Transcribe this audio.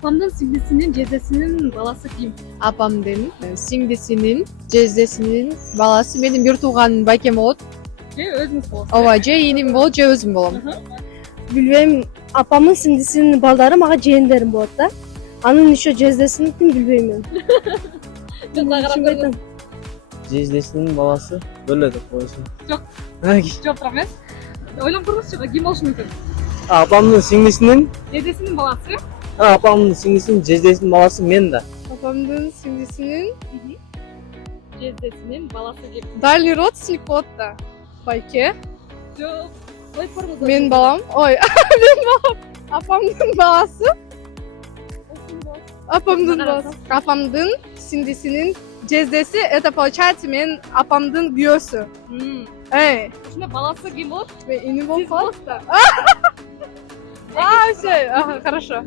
Apamdın singlisinin cezesinin balası kim? Апамдын сиңдисинин жездесинин баласы менин бир тууганым байкем болот. Же özünüz bolsun. Ооба, же иним болот, же өзүм болом. Bilbeyim, apamın sindisinin balları mağa jeğinlerim bu arada. Anın işo cezdesini kim bilbeyim ben. Çok Жездесинин баласы бөлөдү коюшун. Жок. Çok travmes. Oylab kurmuş kim olsun mümkün? Апамдын сиңдисинин, Cezesinin balası. апамдын сиңдисинин жездесинин баласы мен да. Апамдын сиңдисинин Cezesinin balası kim? дальний родственник болот да. Байке, Çok. Oy formu. менин балам. Ой, менин балам. Апамдын баласы. Апамдын баласы. Апамдын сиңдисинин жездеси, это получается менин апамдын күйөөсү. Эй, Şimdi balası kim olur? мен ини Siz болуп калат. bosta. Все, ага, хорошо.